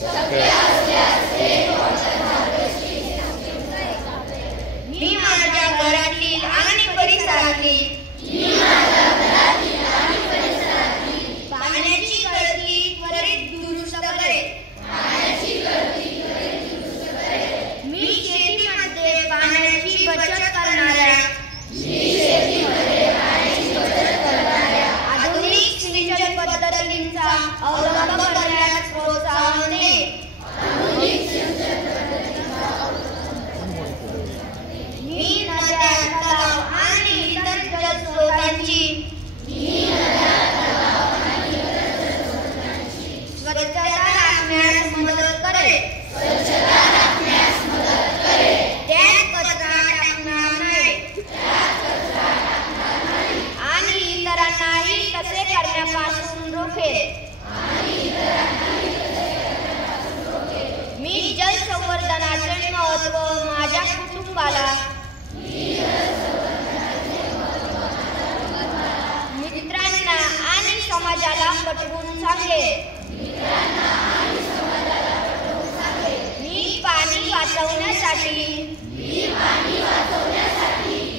मी माझ्या घरातील आणि परिसरातील पाण्याची गळती त्वरित दुरुस्त करेल. मी शेतीमध्ये पाण्याची बचत करणाऱ्या आधुनिक सिंचन पद्धतींचा अवलंब करण्यास प्रोत्साहन देईन. मी नद्या, तलाव आणि इतर जलस्रोतांची स्वच्छता राखण्यास मदत करेल. त्यात कचरा टाकणार नाही आणि इतरांनाही तसे करण्यापासून रोखेल. मी जल संवर्धनाचे महत्त्व माझ्या कुटुंबाला, मित्रांना आणि समाजाला पटवून सांगेल. मी पाणी वाचवण्यासाठी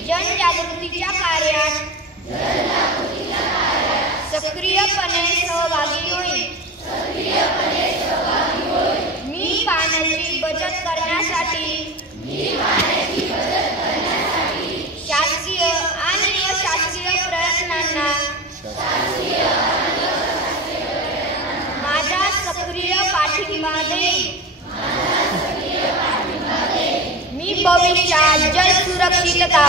जनजागृतीच्या कार्यात सक्रियपणे सहभागी होईल. मी पाण्याची बचत करण्यासाठी शासकीय आणि अशासकीय प्रयत्नांना माझा सक्रिय पाठिंबा देईन. मी भविष्यात जल सुरक्षितता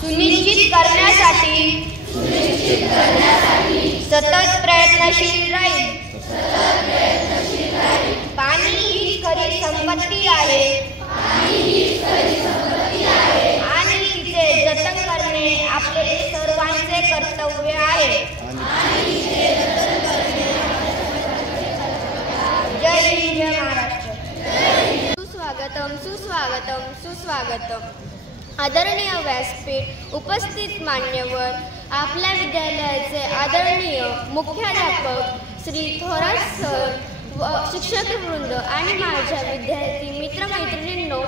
सुनिश्चित करण्यासाठी सतत प्रयत्नशील राहील. पाणी ही खरी संपत्ती आहे आणि तिचे जतन करणे आपले सर्वांचे कर्तव्य आहे. जय हिंद, जय महाराष्ट्र. सुस्वागतम सुस्वागतम सुस्वागतम. आदरणीय व्यासपीठ, उपस्थित मान्यवर, आपल्या विद्यालयाचे आदरणीय मुख्याध्यापक श्री थोरात सर व शिक्षकवृंद आणि माझ्या विद्यार्थी मित्रमैत्रिणींनो,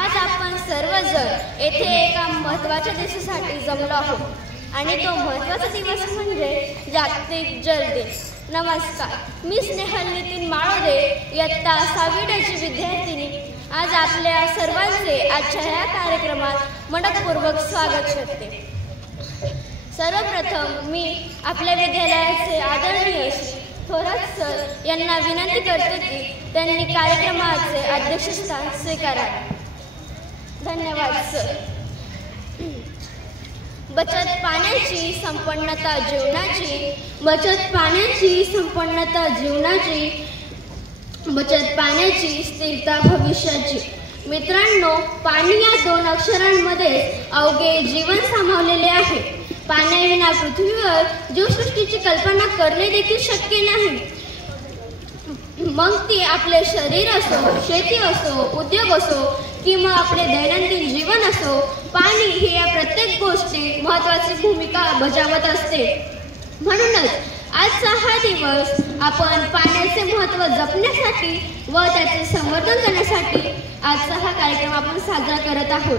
आज आपण सर्वजण येथे एका महत्त्वाच्या दिवसासाठी जमलो आहोत आणि तो महत्त्वाचा दिवस म्हणजे जागतिक जल दिन. नमस्कार, मी स्नेहल नितीन माळोदे, इयत्ता 6वी विद्यार्थिनी, आज आपल्या सर्वांचे आजच्या ह्या कार्यक्रमात मनपूर्वक स्वागत करते. सर्वप्रथम मी आपल्या विद्यालयाचे आदरणीय थोरात सर यांना विनंती करते की त्यांनी कार्यक्रमाचे अध्यक्षस्थान स्वीकारावे. धन्यवाद सर. बचत पाण्याची संपन्नता जीवनाची, बचत पाण्याची संपन्नता जीवनाची, बचत पाण्याची स्थिरता भविष्याची. मित्रांनो, पाणी या 2 अक्षरांमध्ये अवघे जीवन सामावलेले आहे. पाण्याविना पृथ्वीवर जीवसृष्टीची कल्पना करणे देखील शक्य नाही. मग ती आपले शरीर असो, शेती असो, उद्योग असो किंवा आपले दैनंदिन जीवन असो, पाणी ही या प्रत्येक गोष्टीत महत्त्वाची भूमिका बजावत असते. म्हणूनच आजचा हा दिवस आपण पाण्याचे महत्त्व जपण्यासाठी व त्याचे संवर्धन करण्यासाठी आजचा हा कार्यक्रम आपण साजरा करत आहोत.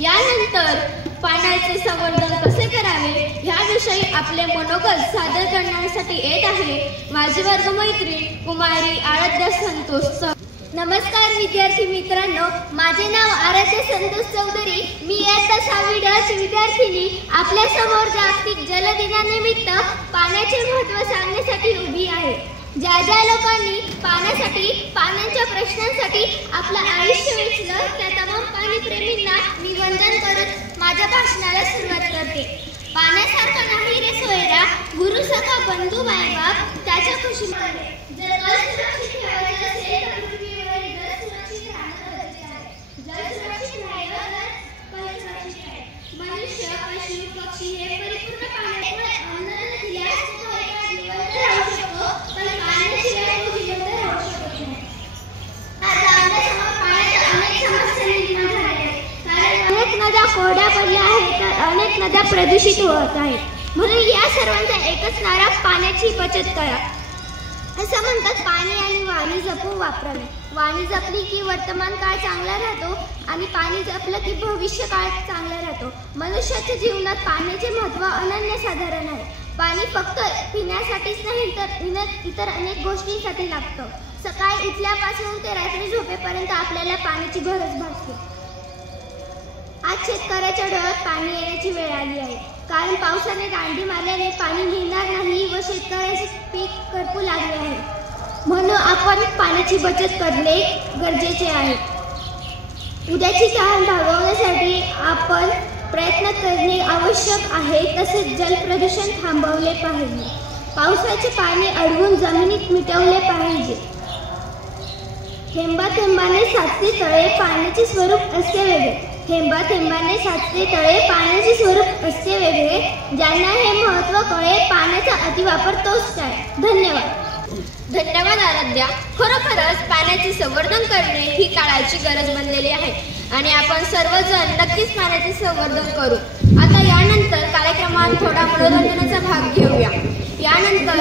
यानंतर पाण्याचे संवर्धन कसे करावे ह्याविषयी आपले मनोगत सादर करण्यासाठी येत आहे माझी वर्गमैत्रीण कुमारी आराध्या संतोष. नमस्कार विद्यार्थी मित्रांनो, माझे नाव आराध्या संतोष चौधरी. मी इयत्ता 6वी विद्यार्थिनी आपल्या समोर जागतिक जल दिनानिमित्त पाण्याचे महत्त्व सांगण्यासाठी उभी आहे. ज्या ज्या लोकांनी पाण्यासाठी, पाण्याच्या प्रश्नांसाठी आपलं आयुष्य वेचलं त्या तमाम पाणीप्रेमींना मी वंदन करत माझ्या भाषणाला सुरुवात करते. पाण्यासारखा नाही रे सोयरा, गुरु सखा बंधू मायबाप त्याच्या खुशीमध्ये. जर जल सुरक्षित ठेवायचं असेल तर पृथ्वीवरील जल सुरक्षित राहणं गरजेचे आहे. जल सुरक्षित राहिलं तर पण सुरक्षित आहे. मनुष्य, पशु, पक्षी हे परिपूर्ण पाण्यामुळे अन्न दिल्यास तो एका जिवंत राहू शकतो, पण पाण्याशिवाय तो जिवंत राहू शकत नाही. आता आपल्यासमोर पाण्याच्या अनेक समस्या निर्माण झाल्या आहेत. कारण अनेक नद्या कोरड्या पडल्या आहेत तर अनेक नद्या प्रदूषित होत आहेत. म्हणून या या सर्वांचा एकच नारा, पाण्याची बचत करा. असं म्हणतात, पाणी आणि वाणी जपून वापरावे. वाणी जपली की वर्तमान काळ चांगला राहतो आणि पाणी जपलं की भविष्य काळ चांगला राहतो. मनुष्याच्या जीवनात पाण्याचे महत्त्व अनन्यसाधारण आहे. पाणी फक्त पिण्यासाठीच नाही तर इतर अनेक गोष्टींसाठी लागतं. सकाळी उठल्यापासून ते रात्री झोपेपर्यंत आपल्याला पाण्याची गरज भासते. आज शेतकऱ्याच्या डोळ्यात पाणी येण्याची वेळ आली आहे, कारण पावसाने दांडी मारल्याने पाणी मिळणार नाही व शेतकऱ्याचे पीक करपू लागले आहे. म्हणून आपण पाण्याची बचत करणे गरजेचे आहे. उद्याची तहान भागवण्यासाठी आपण प्रयत्न करणे आवश्यक आहे. तसेच जलप्रदूषण थांबवले पाहिजे. पावसाचे पाणी अडवून जमिनीत मिटवले पाहिजे. थेंबा थेंबाने साचते तळे, पाण्याचे स्वरूप असते वेगळे. थेंबा थेंबाने साचते तळे, पाण्याचे स्वरूप असते वेगळे. ज्यांना हे महत्त्व कळे, पाण्याचा अतिवापर तोच टाळे. धन्यवाद. धन्यवाद आराध्या. खरोखरच पाण्याचे संवर्धन करणे ही काळाची गरज बनलेली आहे आणि आपण सर्वजण नक्कीच पाण्याचे संवर्धन करू. आता यानंतर कार्यक्रमात थोडा मनोरंजनाचा भाग घेऊया. यानंतर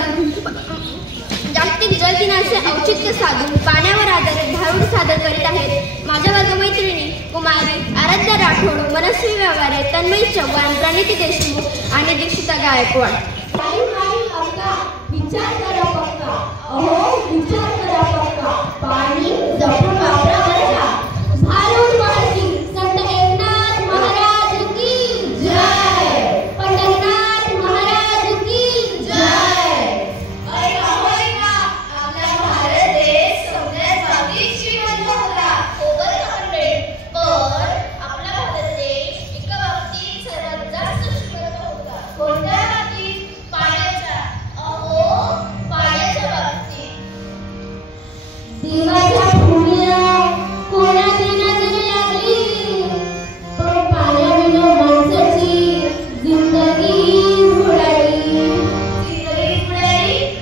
जागतिक जल दिनाचे औचित्य साधून पाण्यावर आधारित भारूड सादर करीत आहेत माझ्या वर्गमैत्रिणी कुमारी आराध्या राठोड, मनस्वी व्यवहारे, तन्मयी चव्हाण, प्रणिती देशमुख आणि दीक्षिता गायकवाड. विचार करा पक्का, अहो विचार करा पक्का, पाणी जपून वापरा बरं का. भारूड वाजली संत एकनाथ महाराज की जय, पंढरनाथ महाराज की जय. होय ना, आपला भारत देश सौंदर्यासाठी श्रीमंत होता. पण आपला भारत देश एका बाबतीत सर्वात जास्त श्रीमंत होता. कोणत्या बाबतीत? पाण्याच्या. अहो, पाण्याच्या बाबतीत. देवाच्या भूमीला कोणाची नजर लागली, पण पाण्याविना माणसाची जिंदगी बुडाली.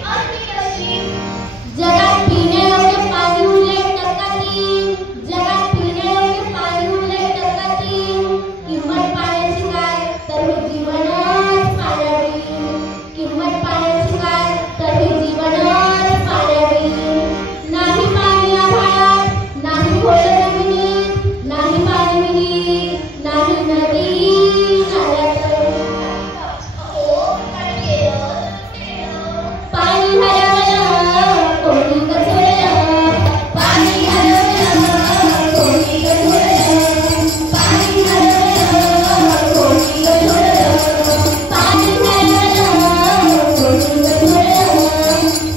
आणि कशी? जगात पिण्यायोग्य पाणी उरले टक्का 3, जगात पिण्यायोग्य पाणी उरले टक्का 3. किंमत पाण्याची काय, तर हे जीवनच पाण्यावी. किंमत पाण्याची काय, तर हे जीवनच पाण्यावी. नाही पाणी आभाळात, नाही खोल जमिनीत, नाही पाणी विहिरीत, नाही नदी नाल्यात. अहो, काय केलं? पाणी हरवलं कोणी गचोडलं, पाणी हरवलं कोणी गचोडलं, पाणी हरवलं कोणी गचोडलं, पाणी हरवलं कोणी गचोडलं,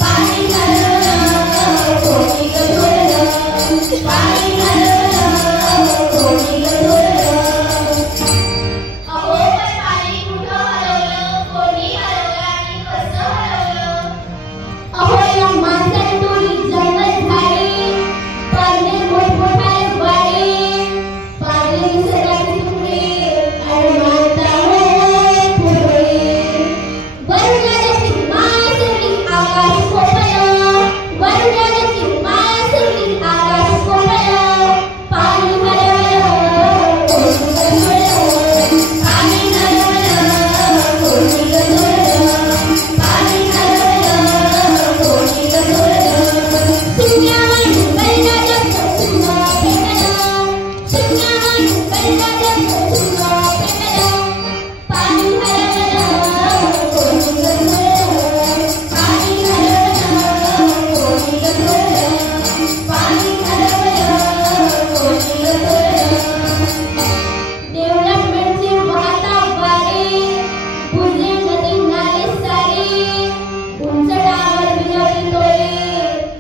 पाणी हरवलं कोणी गचोडलं, पाणी हरवलं कोणी गचोडलं. अहो, पण पाणी कुठं हरवलं? कोणी हरवलं आणि कसं हरवलं? अहो या माणसाने तोडी जंगल झाडे, पाडले मोठमोठाले वाडे, पाडले निसर्गाचे तुकडे आणि मानतावर पुढे. वरुणाची मासुरी आकाश कोपरलं, वरुणाची मासुरी आकाश कोपरलं, पाणी हरवलं कोणी गचोडलं, पाणी हरवलं कोणी गचोडलं, पाणी हरवलं कोणी गचोडलं. शून्यावर ढुकलला जग शून्य पेटलं, शून्यावर ढुकलला जग शून्य पेटलं, पाणी हरवलं कोणी गचोडलं, पाणी हरवलं कोणी गचोडलं, पाणी हरवलं कोणी गचोडलं. डेव्हलपमेंटचे वाहता वारे, बुजले नदी नाले सारे, उंच डावर विनवले डोळे,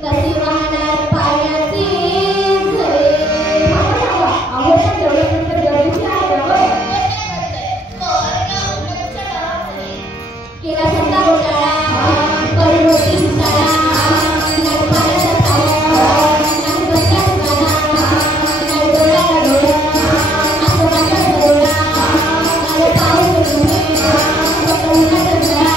कसे वाहणार पाण्याचे झरे. अहो डेव्हलपमेंट गरजेची आहे केला सत्ता घोटाळा, करून नोटीस घोटाळा, नाही पाण्याचा ताळा, नाही बसल्या दुकाना, नाही डोळ्याला डोळा, असं वाटत डोळा, नाही पाऊस डोळा, फक्त उन्हाचा झळा.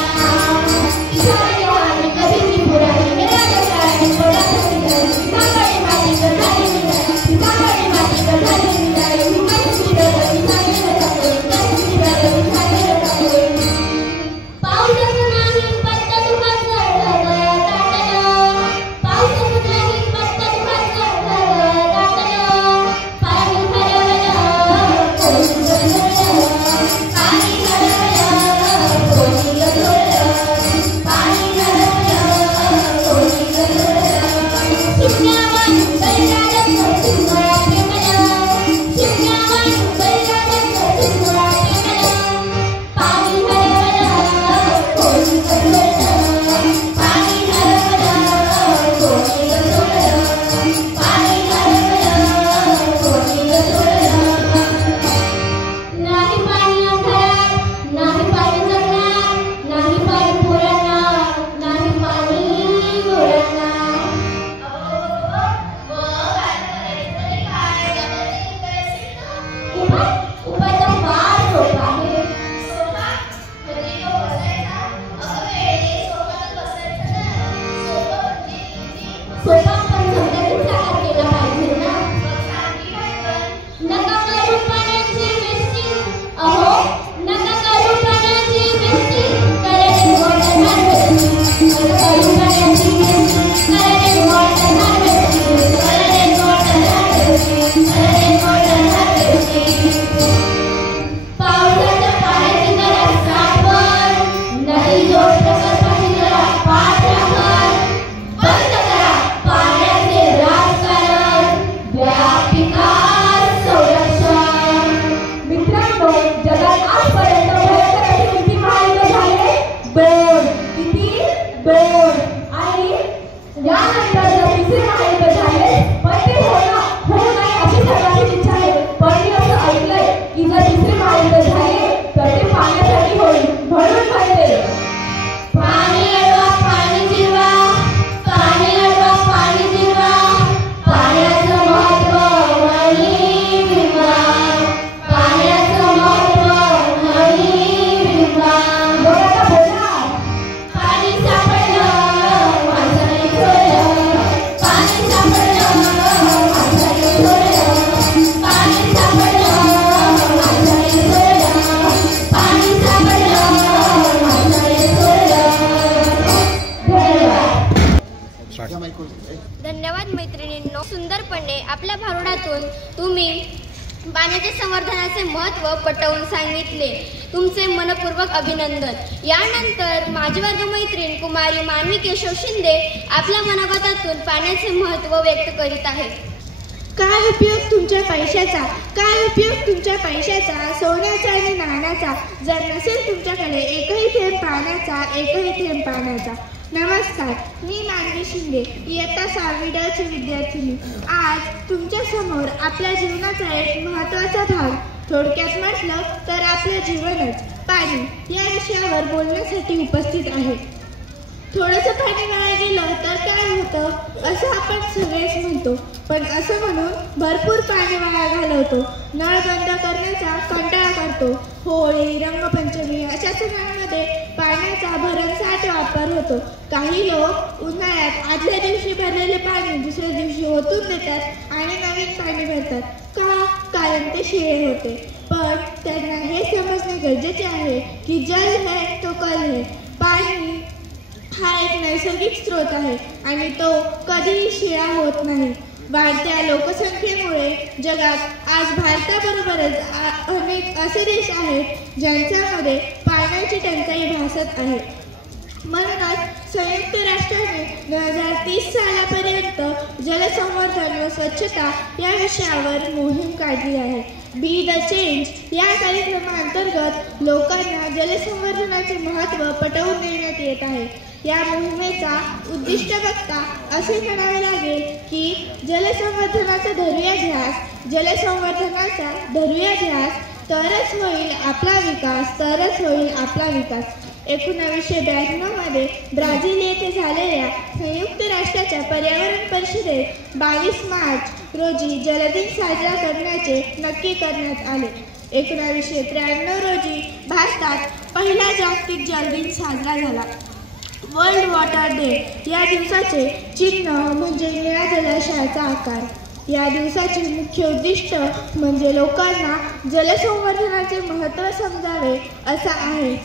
इशारे वाहने कधीची बुराई, मेरा जगाने पोटात शिराई, काकडे माती गंधारी मिळाली, काकडे माती गंधारी मिळाली, हिमाची मिळाली, सागेला टाकले, त्याची मिळाली, सागेला टाकले. पाऊस सोपा पण समजायला साकार केला पाहिजे ना. नका करू पाण्याची वेस्टिंग, अहो नका करू पाण्याची वेस्टिंग, करायला वॉटर हार्वेस्टिंग, नका करू पाण्याची वेस्टिंग, करायला वॉटर हार्वेस्टिंग, करायला वॉटर हार्वेस्टिंग, करायला वॉटर हार्वेस्टिंग. पावसाच्या पाण्याची करा साठवण, नदी जोड प्रकल्पाची करा पाठराखण, बंद करा पाण्याचे राजकारण, व्यापिकास संरक्षण. मित्रांनो, जगात आजपर्यंत भयंकर असे किती महायुद्ध झाले? 2. किती? 2. आणि यानंतर जर तिसरे महायुद्ध झाले, पण ते होऊ नये अशी सर्वांची इच्छा आहे. पण मी असं ऐकलंय की जर तिसरे महायुद्ध झाले तर ते पाण्यासाठी होईल, म्हणून म्हणते पाणी अडवा पाणी जिरवा, पाणी अडवा पाणी जिरवा, पाण्याचं महत्त्व नाही विरवा, पाण्याचं महत्त्व नाही विरवा. लोकांना बोला, पाणी सापडलं माणसाने चोरलं, पाणी सापडलं माणसाने चोरलं, पाणी सापडलं माणसाने चोरलं, पाणी सापडलं माणसाने चोरलं. धन्यवाद. धन्यवाद मैत्रिणींनो. सुंदरपणे आपल्या भारुडातून तुम्ही पाण्याच्या संवर्धनाचे महत्त्व पटवून सांगितले. तुमचे मनपूर्वक अभिनंदन. यानंतर माझी वर्गमैत्रीण कुमारी मानवी केशव शिंदे आपल्या मनोगतातून पाण्याचे महत्त्व व्यक्त करीत आहे. काय उपयोग तुमच्या पैशाचा, काय उपयोग तुमच्या पैशाचा, सोन्याचा आणि नाण्याचा, जर नसेल तुमच्याकडे एकही थेंब पाण्याचा, एकही थेंब पाण्याचा. नमस्कार, मी मानवी शिंदे, इयत्ता 6वी ड ची विद्यार्थिनी. आज तुमच्या समोर आपल्या जीवनाचा एक महत्त्वाचा भाग, थोडक्यात म्हटलं तर आपलं जीवनच, पाणी या विषयावर बोलण्यासाठी उपस्थित आहे. थोडंसं पाणी वाया गेलं तर काय होतं असं आपण सगळेच म्हणतो, पण असं म्हणून भरपूर पाणी वाया घालवतो. नळ बंद करण्याचा कंटाळा करतो. होळी, रंगपंचमी अशा सणांमध्ये पाण्याचा भरमसाठ वापर होतो. काही लोक उन्हाळ्यात आदल्या दिवशी भरलेले पाणी दुसऱ्या दिवशी ओतून देतात आणि नवीन पाणी भरतात. का? कारण ते शिळे होते. पण त्यांना हे समजणे गरजेचे आहे की जल है तो कल है. पाणी हा एक नैसर्गिक स्रोत आहे आणि तो कधीही शिळा होत नाही. वाढत्या लोकसंख्येमुळे जगात आज भारताबरोबरच अनेक असे देश आहेत ज्यांच्यामध्ये पाण्याची टंचाई भासत आहे. म्हणूनच संयुक्त राष्ट्राने 2030 सालापर्यंत जलसंवर्धन व स्वच्छता या विषयावर मोहीम काढली आहे. बी द चेंज या कार्यक्रमाअंतर्गत लोकांना जलसंवर्धनाचे महत्त्व पटवून देण्यात येत आहे. या मोहिमेचा उद्दिष्ट बघता असे म्हणावे लागेल की जलसंवर्धनाचा धरूया ध्यास, जलसंवर्धनाचा धरूया ध्यास, तरच होईल आपला विकास, तरच होईल आपला विकास. 1992 मध्ये ब्राझील येथे झालेल्या संयुक्त राष्ट्राच्या पर्यावरण परिषदेत 22 मार्च रोजी जलदिन साजरा करण्याचे नक्की करण्यात आले. 1993 रोजी भारतात पहिला जागतिक जलदिन साजरा झाला. वर्ल्ड वॉटर डे या दिवसाचे चिन्ह म्हणजे निळ्या जलाशयाचा आकार. या दिवसाचे मुख्य उद्दिष्ट म्हणजे लोकांना जलसंवर्धनाचे महत्त्व समजावे असं आहे.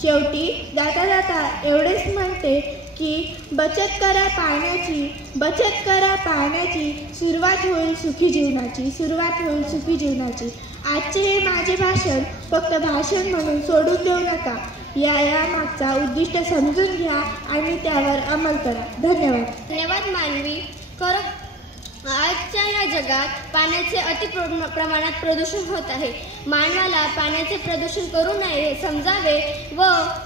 शेवटी जाता जाता एवढेच म्हणते की बचत करा पाण्याची, बचत करा पाण्याची, सुरुवात होईल सुखी जीवनाची, सुरुवात होईल सुखी जीवनाची. आजचे हे माझे भाषण फक्त भाषण म्हणून सोडून देऊ नका. या मागचा उद्दिष्ट समजून घ्या आणि त्यावर अंमल करा. धन्यवाद. धन्यवाद मानवी. आजच्या या जगात पाण्याचे अति प्रमाणात प्रदूषण होत आहे. मानवाला पाण्याचे प्रदूषण करू नये हे समजावे व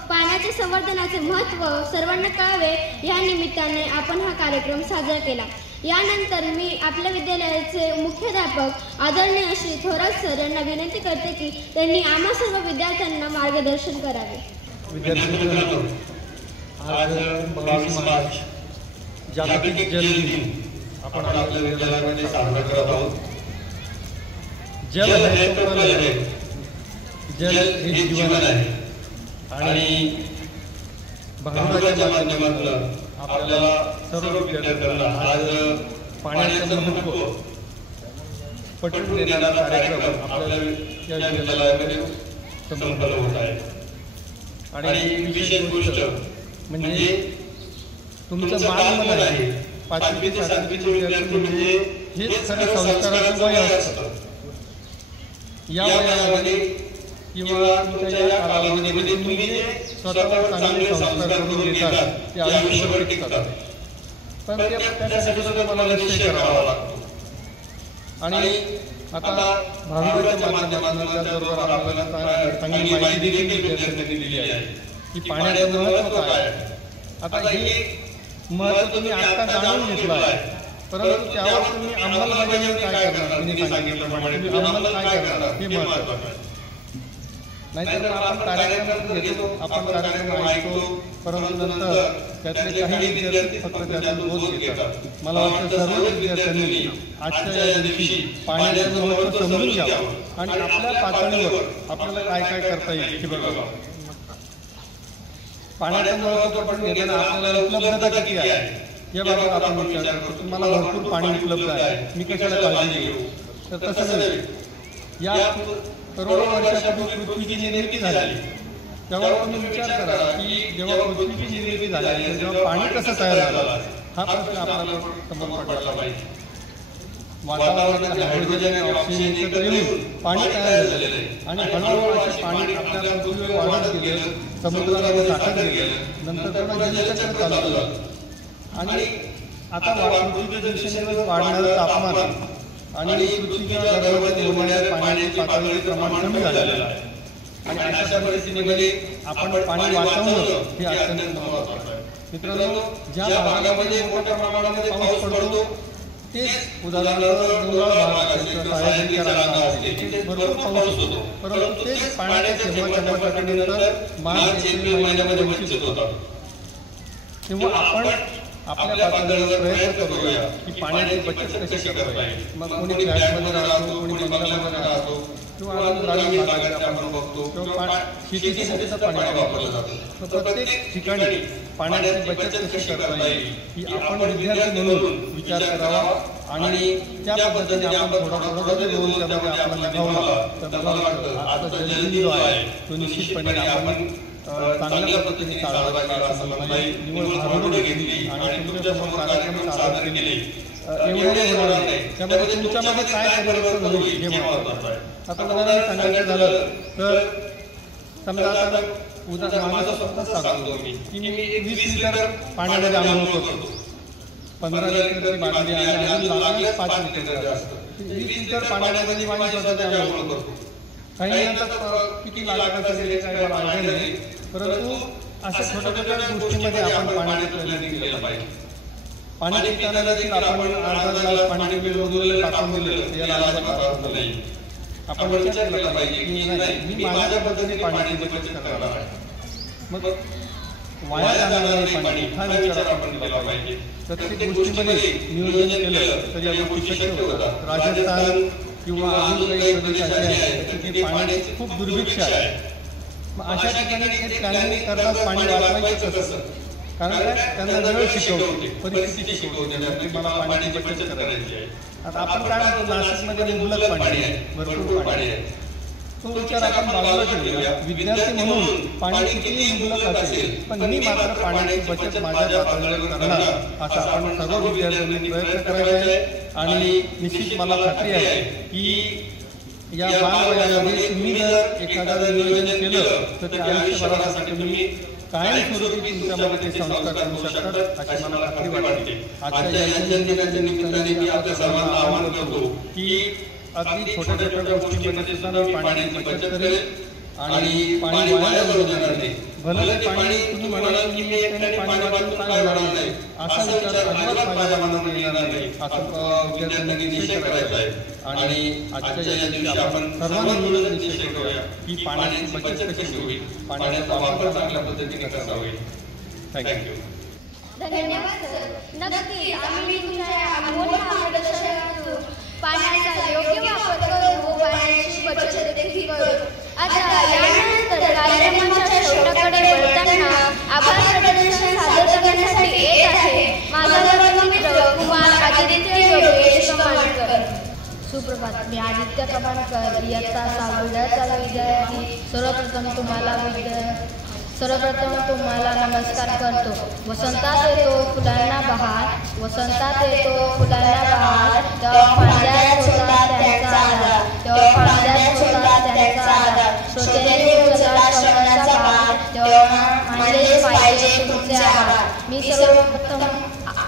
पाण्याच्या संवर्धनाचे महत्त्व सर्वांना कळावे या निमित्ताने आपण हा कार्यक्रम साजरा केला. यानंतर मी आपल्या विद्यालयाचे मुख्याध्यापक आदरणीय श्री थोरात सर यांना विनंती करते की त्यांनी आम्हा सर्व विद्यार्थ्यांना मार्गदर्शन करावे. आज 22 मार्च जागतिक जल दिन आपण आपल्या विद्यालयामध्ये साजरा करत आहोत. जल हे तर जल हे जीवन आहे आणि भारूडाच्या माध्यमातून आपल्याला सर्व विद्यार्थ्यांना आज पाण्याचं महत्त्व पटवून देणारा कार्यक्रम आपल्या या विद्यालयामध्ये संपन्न होत आहे. आणि विशेष गोष्ट म्हणजे तुमचं बालमन आहे 5वी ते 7वीचे विद्यार्थी म्हणजे हेच खरं संस्काराचं वय असतं. या वयामध्ये किंवा तुमच्या या कालावधीमध्ये तुम्ही जे स्वतःवर चांगले संस्कार करून घेतात ते आयुष्यभर टिकतात. पण त्यासाठी सुद्धा तुम्हाला निश्चय करावा लागतो. आणि आता भारूडाच्या माध्यमातून त्याचबरोबर आपल्याला चांगली माहिती देखील विद्यार्थ्यांनी दिली आहे की पाण्याचं महत्त्व काय आहे. आता हे महत्त्व तुम्ही आत्ता जाणून घेतलं आहे, परंतु त्यावर तुम्ही अंमलबजावणी काय करणार, तुम्ही सांगितल्याप्रमाणे तुम्ही अंमल काय करणार हे महत्त्वाचं आहे. नाहीतर आपण कार्यक्रम घेतो, आपण कार्यक्रम ऐकतो, परंतु नंतर त्यातले काही विद्यार्थी फक्त त्यातून बोध घेतात. मला वाटतं सर्व विद्यार्थ्यांनी आजच्या या दिवशी पाण्याचं महत्त्व समजून घ्यावं आणि आपल्या पातळीवर आपल्याला काय काय करता येईल हे बघावं. पाण्याचं महत्त्व पटवून घेताना आपल्याला उपलब्धता किती आहे याबाबत आपण विचार करतो. मला भरपूर पाणी उपलब्ध आहे, मी कशाला काळजी घेऊ. तर तसं नव्हे. या करोडो वर्षापूर्वी पृथ्वीची निर्मिती झाली तेव्हा तुम्ही विचार करा की जेव्हा पृथ्वीची निर्मिती झाली तेव्हा पाणी कसं तयार झालं हा प्रश्न आपल्याला समोर पडला पाहिजे. वातावरणातील हायड्रोजन आणि ऑक्सिजन एकत्र येऊन पाणी तयार झालेलं आहे आणि हळूहळू असे पाणी आपल्या पृथ्वीवर वाढत गेलं, समुद्रामध्ये साठत गेलं, नंतर त्याला जलचक्र चालू झालं. आणि आता पृथ्वीचं दिवसेंदिवस वाढणारं तापमान आणि पृथ्वीच्या गर्भामध्ये होणाऱ्या पाण्याची पातळीचे प्रमाण कमी झालेलं आहे. आणि अशा परिस्थितीमध्ये आपण पाणी वाचवणं हे अत्यंत महत्त्वाचं आहे. मित्रांनो, ज्या भागामध्ये मोठ्या प्रमाणामध्ये पाऊस पडतो तेच उदाहरणार्थ डोंगराळ भाग असेल, सार्वजनिक रांगा असतील, तिथे भरपूर पाऊस होतो, परंतु तेच पाण्याच्या थेंबाच्या नंतर मार्च एप्रिल महिन्यामध्ये वंचित होतात. तेव्हा आपण आपल्या पातळीवर प्रयत्न करूया की पाण्याची बचत कशी करता येईल. मग कोणी फ्लॅटमध्ये राहतो, कोणी बंगल्यामध्ये राहतो किंवा अजून ग्रामीण भागात आपण बघतो किंवा शेतीसाठी सुद्धा पाणी वापरलं जातं. तर प्रत्येक ठिकाणी पाण्याची बचत कशी करता येईल ही आपण विद्यार्थी म्हणून विचार करावा आणि त्या पद्धतीने आपण थोडा जरी रोल त्यामध्ये आपला निभावला तर मला वाटतं आता जलदिन जो आहे तो निश्चितपणे आपण चांगल्या पद्धतीने साजरा केला असं मला निवड भारूड घेतली आणि तुमच्यासमोर कार्यक्रम सादर केले एवढे होणार नाही. त्यामुळे तुमच्यामध्ये काय परिवर्तन होईल हे महत्त्वाचं आहे. आता उदाहरण सांगायचं झालं तर समजा आता माझं स्वतः सांगतो मी की मी 20 लिटर पाण्यामध्ये आंघोळ करतो, 15 लिटरची बाटली आणि अजून लागले 5 लिटर जास्त, 20 लिटर पाण्यामध्ये मी माझी स्वतःची आंघोळ करतो. काही नंतर किती लागत असेल काय मला आयडिया नाही, परंतु अशा छोट्या छोट्या गोष्टींमध्ये आपण पाण्याचं प्लॅनिंग केलं पाहिजे. पाणी पिताना देखील आपण अर्धा ग्लास पाणी वेगवेगळं टाकून दिलं याला अजिबात नाही. आपण विचार केला पाहिजे की नाही मी माझ्या पद्धतीने पाण्याची बचत करणार आहे. मग वाया जाणारे पाणी हा विचार आपण केला पाहिजे. प्रत्येक गोष्टीमध्ये नियोजन केलं तर या गोष्टी शक्य होतात. राजस्थान किंवा अजून काही प्रदेश असे आहेत तिथे पाण्याची खूप दुर्भिक्ष आहे. मग अशा ठिकाणी ते प्लॅनिंग करतात पाणी वाचवायचं कसं, कारण काय त्यांना वेळ शिकवते, परिस्थिती शिकवते मला पाण्याची बचत करायची आहे. आता आपण काय म्हणतो नाशिकमध्ये मुबलक पाणी आहे, भरपूर पाणी आहे. तो विचार आपण बाजूला ठेवूया. विद्यार्थी म्हणून पाणी कितीही मुबलक असेल पण मी मात्र पाण्याची बचत माझ्या पातळीवर करणार असं आपण सर्व विद्यार्थ्यांनी प्रयत्न करायचे आहे. आणि निश्चित मला खात्री आहे की या बालवयामध्ये तुम्ही जर एखादं नियोजन केलं तर ते आयुष्यभरासाठी तुम्ही कायमस्वरूपी तुमच्यामध्ये ते संस्कार करू शकतात अशी मला खात्री वाटते. आजच्या या जन्मदिनाच्या निमित्ताने मी आपल्या सर्वांना आवाहन करतो की अगदी छोट्या छोट्या गोष्टींमध्ये सुद्धा मी पाण्याची बचत करेल आणि पाणी वाया जाऊ देणार नाही. भले ते पाणी तुम्ही म्हणाल की मी एकट्याने पाणी वाचून काय होणार नाही असा विचार अजिबात माझ्या मनामध्ये येणार नाही असं विद्यार्थ्यांनी निश्चय करायचा आहे. आणि आजच्या या दिवशी आपण सर्वांनी मिळून निश्चय करूया की पाण्याची बचत कशी होईल, पाण्याचा वापर चांगल्या पद्धतीने कसा होईल. थँक्यू. धन्यवाद सर. नक्की आम्ही तुमच्या अमूल्य मार्गदर्शनातून पाण्याचा योग्य वापर करू व पाण्याची बचत देखील करू. आता यानंतर कार्यक्रमाच्या शेवटाकडे वळताना आभार सुप्रभात. मी आदित्य कमानकर, इयत्ता 6वीचा विद्यार्थी. सर्वप्रथम तुम्हाला नमस्कार करतो. वसंतात येतो फुलांना बहार, वसंतात येतो फुलांना बहार, तेव्हा फांद्यात होतात त्यांचा आधार, तेव्हा फांद्यात होतात त्यांचा आधार. श्रोत्यांनी उचलला श्रवणाचा भार, तेव्हा मानले पाहिजे तुमचे आभार. मी सर्वप्रथम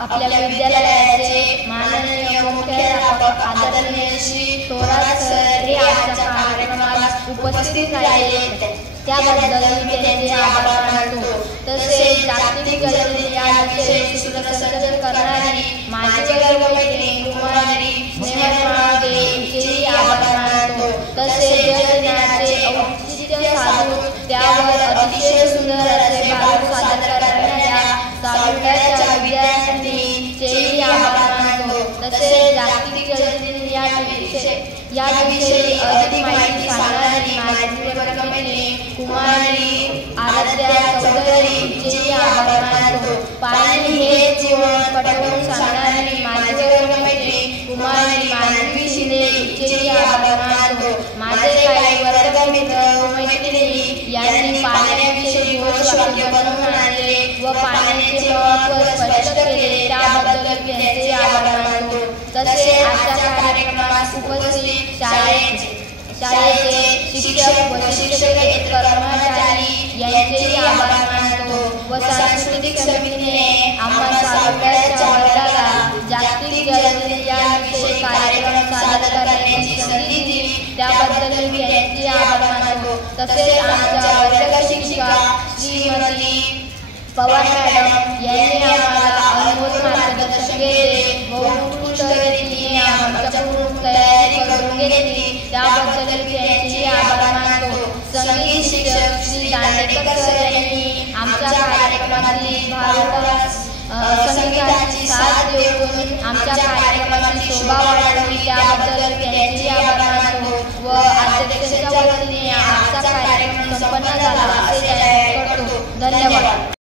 आपल्या विद्यालयाचे माननीय मुख्याध्यापक आदरणीय श्री थोरात सर हे आजच्या कार्यक्रमात उपस्थित राहिले त्याबद्दल मी त्यांचे आभार मानतो. तसेच जागतिक जलदिन या विषयी सूत्रसंचालन करणारी माझी वर्गमैत्रीण कुमारी स्नेहल हिचेही आभार मानतो. तसेच जलदिनाचे औचित्य साधून त्यावर अतिशय सुंदर असे भारूड सादर करणाऱ्या साविड्याच्या विद्यार्थिनीचेही आभार मानतो. तसेच जागतिक जलदिन याविषयी अधिक माहिती सांगणारी माझी वर्गमैत्रीण कुमारी आराध्या चौधरी हिचेही आभार मानतो. पाणी हे जीवन पटवून सांगणारी माझी वर्गमैत्रीण कुमारी मानवी शिंदे हिचेही आभार मानतो. माझे काही वर्गमित्र व मैत्रिणी यांनी पाण्याविषयी घोषवाक्य बनवून आणले व पाण्याचे महत्त्व स्पष्ट केले त्याबद्दल त्यांचे आभार मानतो. तसेच आजच्या कार्यक्रमात उपस्थित शाळेचे शिक्षक व शिक्षकेतर कर्मचारी यांचेही आभार मानतो व सांस्कृतिक समितीने आम्हा साविड्याच्या वर्गाला जागतिक जलदिन याविषयी कार्यक्रम सादर करण्याची संधी दिली त्याबद्दल मी त्यांचे आभार मानतो. तसेच आमच्या वर्ग शिक्षिका श्रीमती पवार मॅडम यांनी आम्हाला अनमोल मार्गदर्शन केले व उत्कृष्ट रीतीने आमच्याकडून तयारी करून घेतली त्याबद्दल त्यांचे आभार मानतो. संगीत शिक्षक श्री दांडेकर सर यांनी आमच्या कार्यक्रमातील भारूड संगीताची साथ देऊन आमच्या